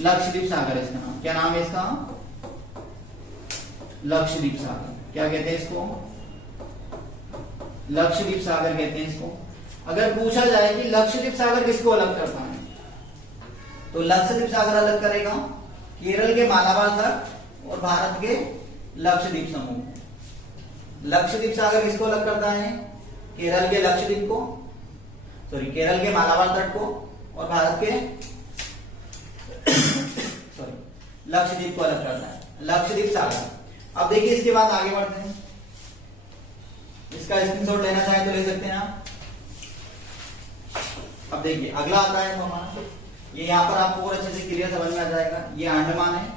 लक्षद्वीप सागर इसका नाम। क्या नाम है इसका? लक्षद्वीप सागर। क्या कहते हैं इसको? लक्षद्वीप सागर कहते हैं इसको। अगर पूछा जाए कि लक्षद्वीप सागर किसको अलग करता है, तो लक्षद्वीप सागर अलग करेगा केरल के मालाबार तट और भारत के लक्षद्वीप समूह। लक्षद्वीप सागर किसको अलग करता है? केरल के लक्षद्वीप को, सॉरी केरल के मालाबार तट को और भारत के सॉरी लक्षद्वीप को अलग करता है। लक्षद्वीप सागर। अब देखिए इसके बाद आगे बढ़ते हैं। इसका स्क्रीनशॉट लेना चाहे तो ले सकते हैं आप। अब देखिए अगला आता है तो हमारा, ये यहाँ पर आपको और अच्छे से क्लियर समझ में आ जाएगा। ये अंडमान है,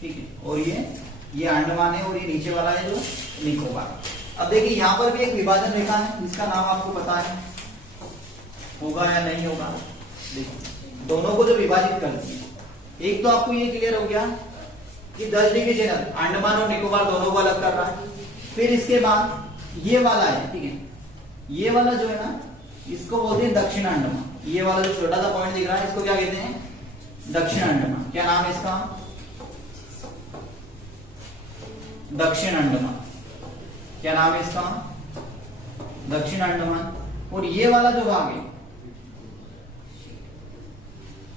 ठीक है, और ये अंडमान है और ये नीचे वाला है जो निकोबार। अब देखिए यहाँ पर भी एक विभाजन रेखा है जिसका नाम आपको पता है, होगा या नहीं होगा। देखिए दोनों को जो विभाजित करती है, एक तो आपको ये क्लियर हो गया कि 10 डिग्री चैनल अंडमान और निकोबार दोनों को अलग कर रहा है। फिर इसके बाद ये वाला है, ठीक है, ये वाला जो है ना इसको बोलते हैं दक्षिण अंडमान। ये वाला जो छोटा सा पॉइंट दिख रहा है इसको क्या कहते हैं? दक्षिण अंडमान। क्या नाम है इसका? दक्षिण अंडमान। क्या नाम है इसका? दक्षिण अंडमान। और ये वाला जो भाग है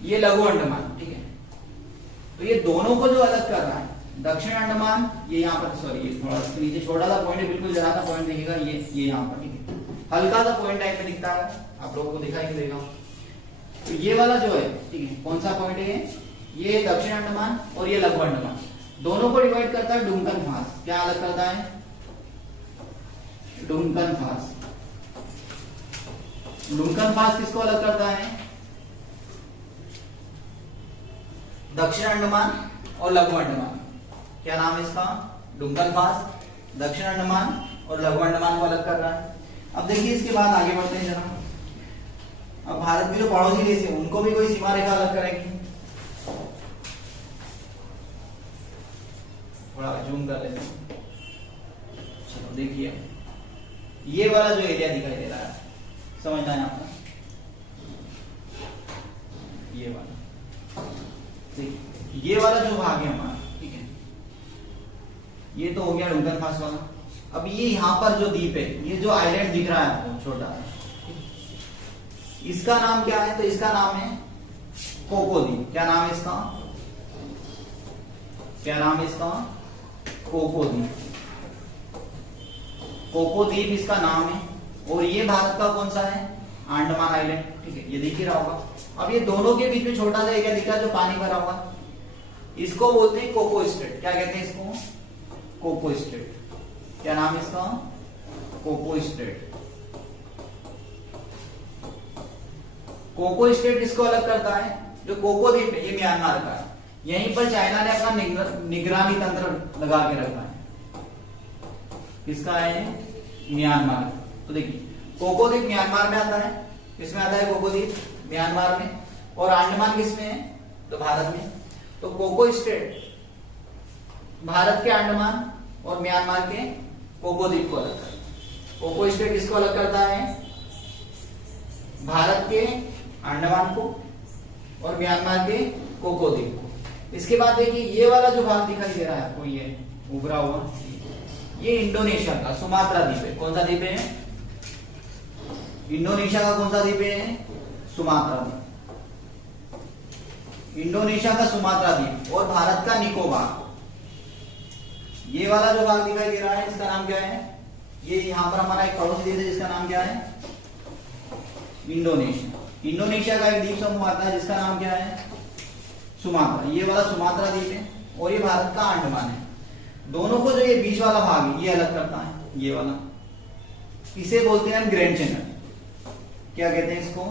ये लघु अंडमान, ठीक है। तो ये दोनों को जो अलग कर रहा है दक्षिण अंडमान, ये यहाँ पर, सॉरी ये थोड़ा नीचे छोटा सा पॉइंट है, बिल्कुल जरा सा पॉइंट दिखेगा, ये यहाँ पर, ठीक है, हल्का सा पॉइंट टाइप में दिखता है, आप लोगों को दिखाई नहीं देगा। तो ये वाला जो है, ठीक है, कौन सा पॉइंट है? ये दक्षिण अंडमान और ये लघु अंडमान, दोनों को डिवाइड करता है डुंकन फास। क्या अलग करता है? डुंकन फास। डुंकन फास किसको अलग करता है? दक्षिण अंडमान और लघु अंडमान। क्या नाम है इसका? डुंकन फास। दक्षिण अंडमान और लघु अंडमान को अलग कर रहा है। अब देखिए इसके बाद आगे बढ़ते हैं जरा। अब भारत के जो पड़ोसी देश है उनको भी कोई सीमा रेखा अलग करेगी। थोड़ा जूम कर लेते हैं। चलो देखिए ये वाला जो एरिया दिखाई दे रहा है समझना है आपको, ये वाला, ठीक, ये वाला जो भाग है हमारा, ठीक है, ये तो हो गया डुंगन फास वाला। अब ये यहाँ पर जो द्वीप है, ये जो आइलैंड दिख रहा है आपको छोटा, इसका नाम क्या है? तो इसका नाम है कोको द्वीप। क्या नाम है इसका? क्या नाम है इसका? कोको द्वीप। कोको द्वीप इसका नाम है। और ये भारत का कौन सा है? अंडमान आइलैंड, ठीक है, ये दिख ही रहा होगा। अब ये दोनों के बीच में छोटा सा एरिया दिख रहा है जो पानी भरा हुआ, इसको बोलते हैं कोको स्टेट। क्या कहते हैं इसको? Coco strait. क्या नाम है इसका? Cocoa strait. कोको स्टेट इसको अलग करता है, जो कोको द्वीप है ये म्यांमार का है, यहीं पर चाइना ने अपना निगरानी तंत्र लगा के रखा है। किसका है? म्यांमार। तो देखिए कोको द्वीप म्यांमार में आता है, किसमें आता है? कोको द्वीप म्यांमार में। और अंडमान किसमें है? तो भारत में। तो कोको स्टेट भारत के अंडमान और म्यांमार के कोको द्वीप को अलग करता है। कोको स्टेट किसको अलग करता है? भारत के अंडमान को और म्यांमार के कोको द्वीप को। इसके बाद देखिए ये वाला जो भाग दिखाई दे रहा है आपको, ये उभरा हुआ, ये इंडोनेशिया का सुमात्रा द्वीप है। कौन सा द्वीप है? इंडोनेशिया का कौन सा द्वीप है? सुमात्रा द्वीप। इंडोनेशिया का सुमात्रा द्वीप और भारत का निकोबार। ये वाला जो भाग दिखाई दे रहा है इसका नाम क्या है? ये यहां पर हमारा एक पड़ोसी देश है जिसका नाम क्या है? इंडोनेशिया। इंडोनेशिया का एक द्वीप समूह आता है जिसका नाम क्या है? सुमात्रा। ये वाला सुमात्रा द्वीप है और ये भारत का अंडमान है। दोनों को जो ये बीच वाला भाग है ये अलग करता है, ये वाला, इसे बोलते हैं हम ग्रैंड चैनल। क्या कहते हैं इसको?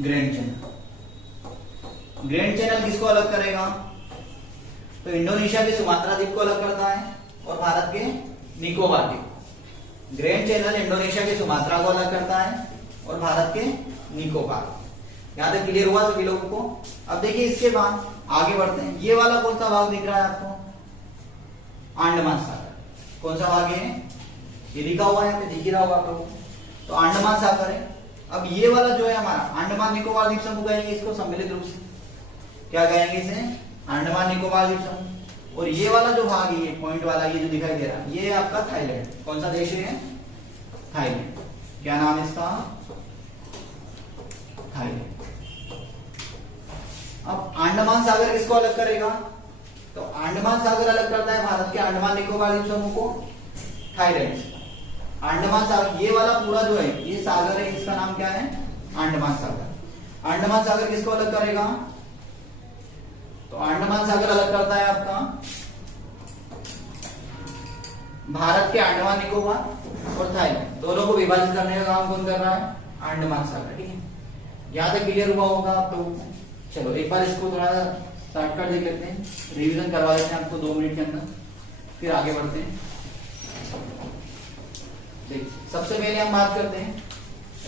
Grand channel. ग्रैंड चैनल किसको अलग करेगा? तो इंडोनेशिया के सुमात्रा द्वीप को अलग करता है और भारत के निकोबार द्वीप। ग्रैंड चैनल इंडोनेशिया के सुमात्रा को अलग करता है और भारत के निकोबार। यहां तक क्लियर हुआ सभी लोगों को? अब देखिए इसके बाद आगे बढ़ते हैं। ये वाला कौन सा भाग दिख रहा है आपको? अंडमान सागर। कौन सा भाग है? ये लिखा हुआ है, यहाँ पे दिख ही रहा होगा आपको। तो अंडमान सागर है। अब ये वाला जो है हमारा अंडमान निकोबार द्वीप समूह कहेंगे इसको सम्मिलित रूप से। क्या कहेंगे इसे? अंडमान निकोबार द्वीप समूह। और ये वाला जो भाग है, ये पॉइंट वाला, ये जो दिखाई दे रहा है, ये आपका थाईलैंड। कौन सा देश है? थाईलैंड। क्या नाम है इसका? थाईलैंड। अब अंडमान सागर किसको अलग करेगा? तो अंडमान सागर अलग करता है भारत के अंडमान निकोबार द्वीप समूह को थाईलैंड से। अंडमान सागर, ये वाला पूरा जो है ये सागर है, इसका नाम क्या है? अंडमान सागर। अंडमान सागर किसको अलग करेगा? तो अंडमान सागर अलग करता है आपका भारत के अंडमान निकोबार और थाईलैंड। दोनों को विभाजित करने का काम कौन कर रहा है? अंडमान सागर। ठीक है, यहां तक क्लियर हुआ होगा आप लोगों को? चलो एक बार इसको थोड़ा शॉर्टकट देख लेते हैं, रिवीजन करवा देते हैं आपको 2 मिनट के अंदर, फिर आगे बढ़ते हैं। सबसे पहले हम बात करते हैं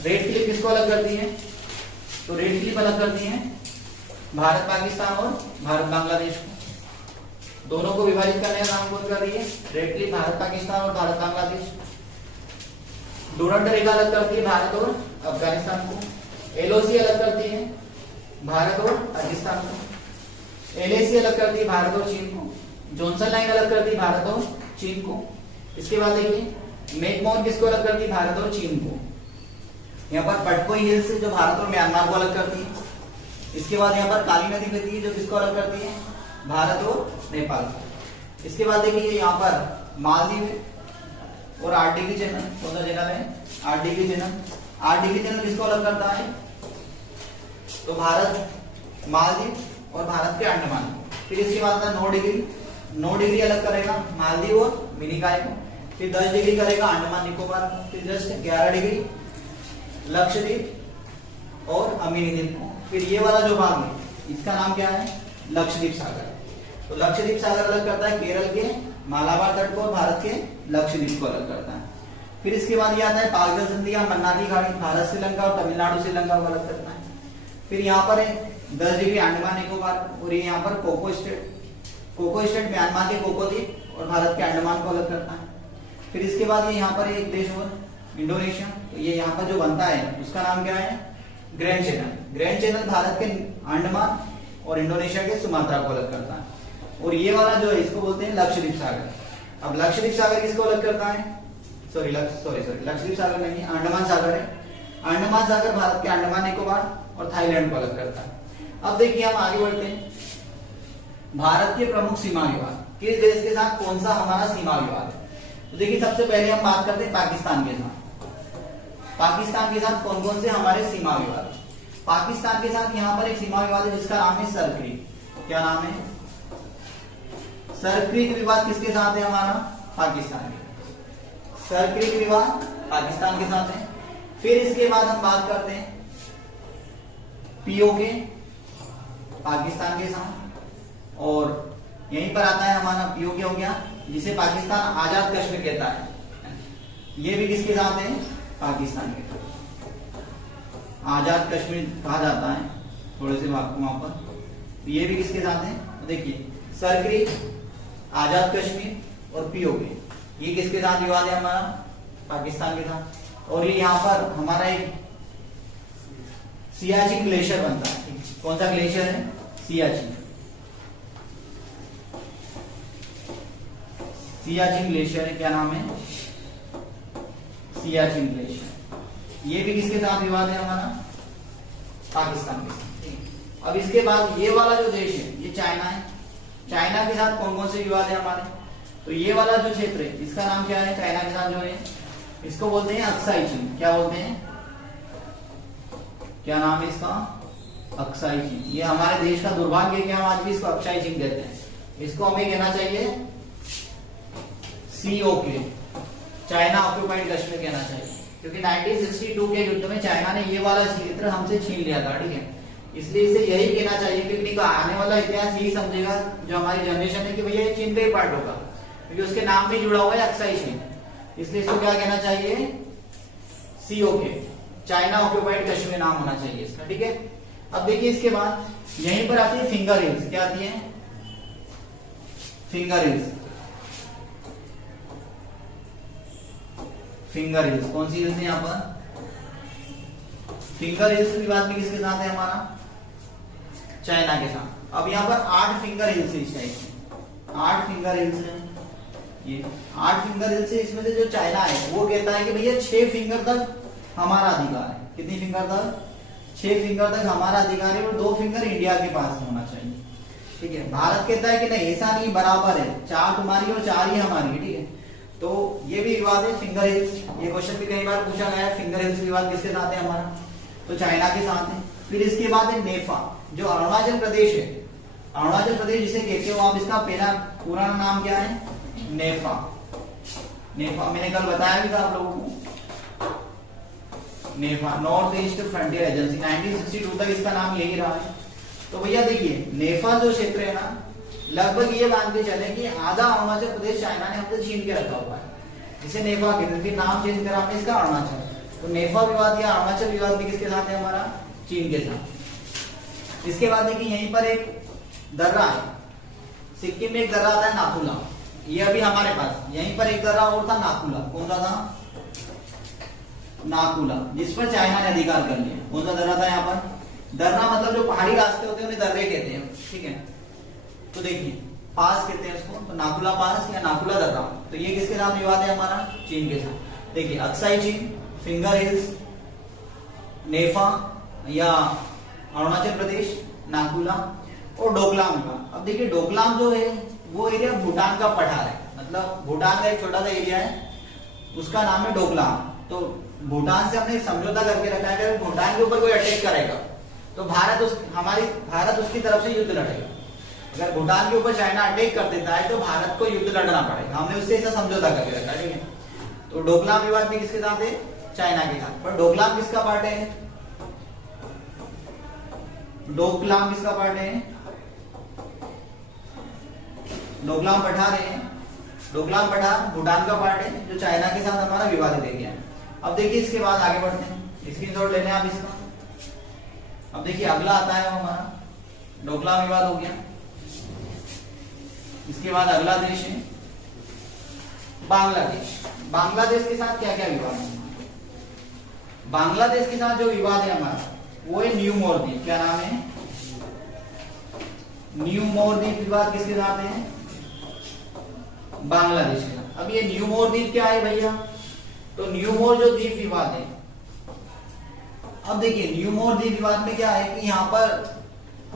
रेड क्लिप किसको अलग करती है? तो रेड क्लिप अलग करती है भारत पाकिस्तान और भारत बांग्लादेश को। दोनों को विभाजित करने का काम कौन कर रही है? रेड क्लिप भारत पाकिस्तान और भारत बांग्लादेश। डोनाल्ड रेखा अलग करती है भारत और अफगानिस्तान को। एलओसी अलग करती है भारत और पाकिस्तान को। एलएसी अलग करती है भारत और चीन को। जॉनसन लाइन अलग करती है भारत और चीन को। इसके बाद देखिए मैकमोहन किसको अलग करती है? भारत और चीन को। यहाँ पर पटकोई हिल्स जो भारत और म्यांमार को अलग करती है। इसके बाद यहाँ पर काली नदी बहती है जो किसको अलग करती है? भारत और नेपाल को। इसके बाद देखिए यहाँ पर मालदीव और आरडीवी चैनल, कौन सा चैनल है? आरडीवी चैनल। आरडीवी चैनल किसको अलग करता है? तो भारत, मालदीव और भारत के अंडमान। फिर इसके बाद आता है 9 डिग्री। 9 डिग्री अलग करेगा मालदीव और मिनिकॉय को। फिर 10 डिग्री करेगा अंडमान निकोबार को। फिर जस्ट 11 डिग्री लक्षद्वीप और अमीनी द्वीप को। फिर ये वाला जो भाग है इसका नाम क्या है? लक्षद्वीप सागर। तो लक्षद्वीप सागर अलग करता है केरल के मालाबार तट को और भारत के लक्षद्वीप को अलग करता है। फिर इसके बाद ये आता है पाक जल संधि या मन्नाती खाड़ी, भारत श्रीलंका और तमिलनाडु श्रीलंका को अलग करता है। फिर यहाँ पर है 10 डिग्री अंडमान निकोबार और ये यहाँ पर Coco strait. Coco strait Myanmar के कोको द्वीप और भारत के अंडमान को अलग करता है। फिर इसके बाद ये यहाँ पर एक देश और इंडोनेशिया। तो ये यहाँ पर जो बनता है उसका नाम क्या है? Grand channel. Grand channel Bharat के अंडमान और इंडोनेशिया के सुमात्रा को अलग करता है। और ये वाला जो है इसको बोलते हैं लक्षद्वीप सागर। अब लक्षद्वीप सागर किसको अलग करता है? सॉरी लक्षद्वीप सागर नहीं, अंडमान सागर है। अंडमान सागर भारत के अंडमान निकोबार और थाईलैंड को अलग करता है। अब देखिए हम आगे बढ़ते हैं। भारत के प्रमुख सीमा विवाद, किस देश के साथ कौन सा हमारा सीमा विवाद है? तो देखिए सबसे पहले हम बात करते हैं पाकिस्तान के साथ। पाकिस्तान के साथ कौन कौन से हमारे सीमा विवाद है? पाकिस्तान के साथ यहाँ पर एक सीमा विवाद है जिसका नाम है सरक्रीक। क्या नाम है? सरक्रीक विवाद किसके साथ है हमारा? पाकिस्तान के। सरक्रीक विवाद पाकिस्तान के साथ है। फिर इसके बाद हम बात करते हैं पीओके, पाकिस्तान के साथ। और यहीं पर आता है हमारा पीओके हो गया, जिसे पाकिस्तान आजाद कश्मीर कहता है। ये भी किसके साथ है? पाकिस्तान के साथ। आजाद कश्मीर कहा जाता है थोड़े से वहां पर। ये भी किसके साथ है? देखिए सरक्रीक, आजाद कश्मीर और पीओके, ये किसके साथ विवाद है हमारा? पाकिस्तान के साथ। और ये यहाँ पर हमारा एक सियाचिन ग्लेशियर बनता है। कौन सा ग्लेशियर है? सियाचिन। सियाचिन ग्लेशियर है। क्या नाम है? सियाचिन ग्लेशियर। ये भी किसके साथ विवाद है हमारा? पाकिस्तान के साथ। अब इसके बाद ये वाला जो देश है ये चाइना है। चाइना के साथ कौन कौन से विवाद है हमारे? तो ये वाला जो क्षेत्र है इसका नाम क्या है? चाइना के साथ जो है इसको बोलते हैं अक्साई चीन। क्या बोलते हैं? क्या नाम है इसका? अक्साई चीन। ये हमारे देश का दुर्भाग्य है कि हम आज भी इसको अक्साई चीन कहते हैं। इसको हमें कहना चाहिए सीओके, चाइना ऑक्युपाइड कश्मीर कहना चाहिए, क्योंकि 1962 के युद्ध में चाइना ने ये वाला क्षेत्र हमसे छीन लिया था। ठीक है, इसलिए इसे यही कहना चाहिए, क्योंकि आने वाला इतिहास यही समझेगा जो हमारी जनरेशन है कि भैया ये चीन का ही पार्ट होगा, क्योंकि उसके नाम भी जुड़ा हुआ है अक्साई चीन। इसलिए इसको क्या कहना चाहिए? सीओके, चाइना ऑक्युपाइड कश्मीर नाम होना चाहिए इसका। ठीक है, अब देखिए इसके बाद यहीं पर आती है फिंगर हिल्स। क्या आती है? Finger hills. फिंगर हिल्स कौन सी हिल्स है यहाँ पर? फिंगर हिल्स विवाद भी किसके साथ है हमारा? चाइना के साथ। अब यहाँ पर 8 फिंगर हिल्स है इस टाइप की। 8 फिंगर हिल्स है। ये 8 फिंगर हिल्स है। इसमें से जो चाइना है वो कहता है कि भैया 6 फिंगर तक हमारा अधिकार है। कितनी फिंगर तक? 6 फिंगर तक हमारा अधिकार है और 2 फिंगर इंडिया के पास होना चाहिए। ठीक है, भारत कहता है कि नहीं ऐसा नहीं, बराबर है, 4 तुम्हारी और 4 ही हमारी। ठीक है, तो ये भी विवाद है फिंगर हिल्स। ये क्वेश्चन भी कई बार पूछा गया है, फिंगर हिल्स विवाद किसके साथ है हमारा? तो चाइना के साथ है। फिर इसके बाद है नेफा, जो अरुणाचल प्रदेश है। अरुणाचल प्रदेश जिसे कहते हो आप, इसका पूरा नाम क्या है? नेफा। नेफा मैंने कल बताया भी था आप लोगों को। नेफा, नॉर्थ ईस्ट फ्रंटियर एजेंसी। 1962 तक इसका नाम यही रहा है। तो भैया देखिए नेफा जो क्षेत्र है ना, लगभग ये मान के चले कि आधा अरुणाचल प्रदेश चाइना ने हमसे छीन के रखा हुआ है, जिसे नेफा कहते हैं। नाम चेंज करा हमने इसका अरुणाचल। तो नेफा विवाद या अरुणाचल विवाद भी किसके साथ है हमारा? चीन के साथ। इसके बाद देखिए यहीं पर एक दर्रा है, सिक्किम में एक दर्रा आता है नाथुला। ये अभी हमारे पास यहीं पर एक दर्रा और था नाथुला। कौन सा था? नाथुला, जिस पर चाइना ने अधिकार कर लिया। कौन सा दर्रा था यहाँ पर? दर्रा मतलब जो पहाड़ी रास्ते होते हैं उन्हें दर्रे कहते हैं। ठीक है, तो देखिए पास कहते हैं उसको, तो नाथुला पास या नाथुला दर्रा। तो ये किसके साथ विवाद है हमारा? चीन के साथ। देखिए अक्साई चीन, फिंगर हिल्स, नेफा या अरुणाचल प्रदेश, नाथुला और डोकलाम विवाद। अब देखिए डोकलाम जो है वो एरिया भूटान का पठार है, मतलब भूटान का एक छोटा सा एरिया है, उसका नाम है डोकलाम। तो भूटान से हमने समझौता करके रखा है कि भूटान के ऊपर कोई अटैक करेगा तो भारत उसकी तरफ से युद्ध लड़ेगा। अगर भूटान के ऊपर चाइना अटैक कर देता है तो भारत को युद्ध लड़ना पड़ेगा। हमने उससे ऐसा समझौता करके रखा है। ठीक है, तो डोकलाम विवाद भी किसके साथ है? चाइना के साथ। पर डोकलाम किसका पार्ट है? डोकलाम किसका पार्ट है? डोकलाम पठार है। डोकलाम पठार भूटान का पार्ट है, जो चाइना के साथ हमारा विवादित एरिया है। अब देखिए इसके बाद आगे बढ़ते हैं, स्क्रीनशॉट ले लें आप इसका। अब देखिए अगला आता है वो हमारा डोकलाम विवाद हो गया। इसके बाद अगला देश है बांग्लादेश। बांग्लादेश के साथ क्या क्या विवाद है? बांग्लादेश के साथ जो विवाद है हमारा वो है न्यू मोर द्वीप। क्या नाम है? न्यू मोर द्वीप विवाद किसके साथ है? बांग्लादेश के साथ। अब ये न्यू मोर द्वीप क्या है भैया? तो न्यू मोर जो द्वीप विवाद है, अब देखिए न्यू मोर द्वीप विवाद में क्या है कि यहाँ पर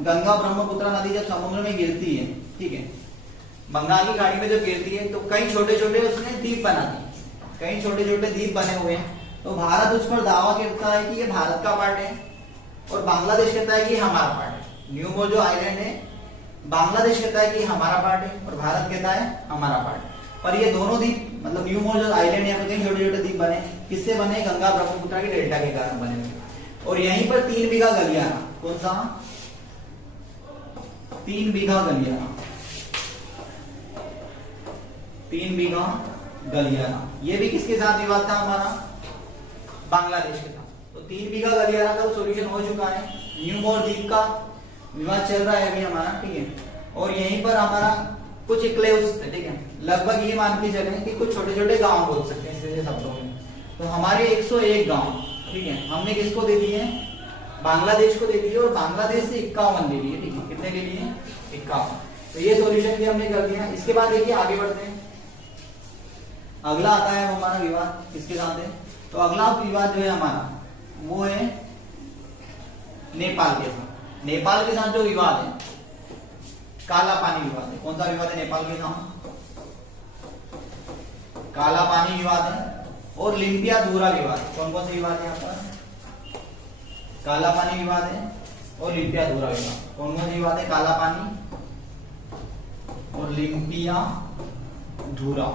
गंगा ब्रह्मपुत्र नदी जब समुद्र में गिरती है, ठीक है, बंगाल की खाड़ी में जब गिरती है तो कई छोटे छोटे उसने द्वीप बना दिए, कई छोटे छोटे द्वीप बने हुए हैं। तो भारत उस पर दावा करता है कि ये भारत का पार्ट है और बांग्लादेश कहता है कि हमारा पार्ट है। न्यू मोर जो आइलैंड है बांग्लादेश कहता है कि हमारा पार्ट है और भारत कहता है हमारा पार्ट है। पर ये दोनों द्वीप मतलब न्यू मोर जो आइलैंड है, कई छोटे छोटे द्वीप बने, किससे बने? गंगा ब्रह्मपुत्र के डेल्टा के कारण बने हुए। और यहीं पर 3 बीघा गलियारा, कौन सा? 3 बीघा गलियारा, 3 बीघा गलियारा, ये भी किसके साथ विवाद था? हमारा बांग्लादेश के साथ। तो 3 बीघा गलियारा का सॉल्यूशन हो चुका है। न्यू मोर द्वीप का विवाद चल रहा है अभी हमारा, ठीक है। और यहीं पर हमारा कुछ इक्लेव्स थे, ठीक है, लगभग ये मान के चले कि कुछ छोटे छोटे गांव बोल सकते हैं इससे शब्दों में। तो हमारे 101 गांव, ठीक है, हमने किसको दे दिए? बांग्लादेश को दे दिए और बांग्लादेश से 51 ले लिए, ठीक है। कितने ले लिए? 51। तो ये सॉल्यूशन भी हमने कर दिया। इसके बाद देखिए आगे बढ़ते हैं। अगला आता है हमारा विवाद किसके साथ है? तो अगला विवाद जो है हमारा वो है नेपाल के साथ। नेपाल के साथ जो विवाद है काला पानी विवाद है। कौन सा विवाद है नेपाल के साथ? काला पानी विवाद है और लिम्पिया धूरा विवाद। कौन कौन से विवाद है यहाँ पर? काला पानी विवाद है और लिम्पिया धूरा विवाद। कौन कौन से विवाद है? काला पानी और लिम्पिया धूरा।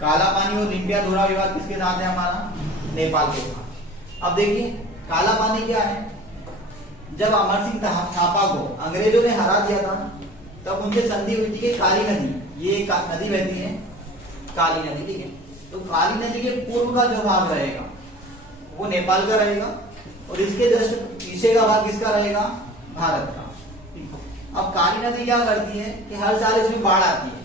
काला पानी और लिम्पिया धूरा विवाद किसके साथ है? हमारा नेपाल के साथ। अब देखिए काला पानी क्या है? जब अमर सिंह थापा को अंग्रेजों ने हरा दिया था तब उनसे संधि हुई थी कि काली नदी, ये नदी बहती है काली नदी, ठीक है। तो काली नदी के पूर्व का जो भाग रहेगा वो नेपाल का रहेगा और इसके जस्ट पीछे का भाग किसका रहेगा? भारत का। अब काली नदी क्या करती है कि हर साल इसमें बाढ़ आती है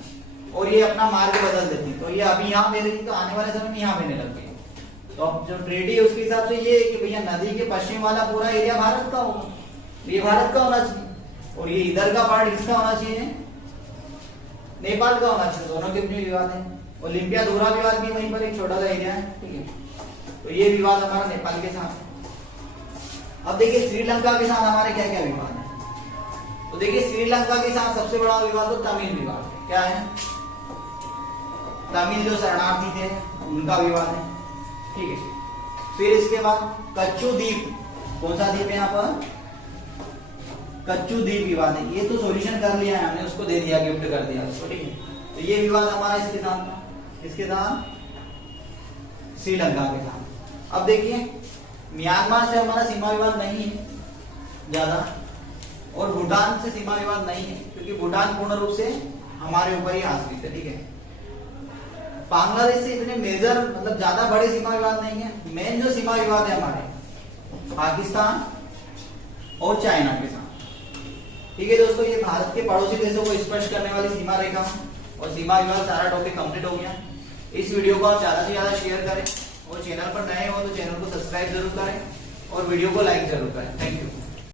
और ये अपना मार्ग बदल देती है। तो ये अभी यहाँ बह रही तो आने वाले समय में यहाँ बहने लग गई। तो अब जो ट्रेडी है उसके हिसाब से ये है कि भैया नदी के पश्चिम वाला पूरा एरिया भारत का होगा, ये भारत का होना चाहिए और ये इधर का पार्ट किसका होना चाहिए? नेपाल का होना चाहिए। दोनों के बीच विवाद है। और लिम्पिया धूरा विवाद भी वहीं पर एक छोटा सा एरिया है, ठीक है। तो ये विवाद हमारा नेपाल के साथ है। अब देखिए श्रीलंका के साथ हमारे क्या क्या विवाद है। तो देखिए श्रीलंका के साथ सबसे बड़ा विवाद तो तमिल विवाद है। क्या है? तमिल जो शरणार्थी थे उनका विवाद है, ठीक है। फिर इसके बाद कच्चू द्वीप, कौन सा द्वीप है यहाँ पर? कच्चू द्वीप विवाद है। ये तो सॉल्यूशन कर लिया है हमने, उसको दे दिया, गिफ्ट कर दिया उसको, ठीक है। तो ये विवाद हमारा इसके साथ था, इसके साथ श्रीलंका के साथ। अब देखिए म्यांमार से हमारा सीमा विवाद नहीं है ज्यादा और भूटान से सीमा विवाद नहीं है क्योंकि भूटान पूर्ण रूप से हमारे ऊपर ही आश्रित है, ठीक है। बांग्लादेश से इतने मेजर मतलब ज्यादा बड़े सीमा विवाद नहीं है। मेन जो सीमा विवाद है हमारे पाकिस्तान और चाइना के साथ, ठीक है दोस्तों। ये भारत के पड़ोसी देशों को स्पष्ट करने वाली सीमा रेखा और सीमा विवाद सारा टॉपिक कंप्लीट हो गया। इस वीडियो को आप ज्यादा से ज्यादा शेयर करें और चैनल पर नए हो तो चैनल को सब्सक्राइब जरूर करें और वीडियो को लाइक जरूर करें। Thank you.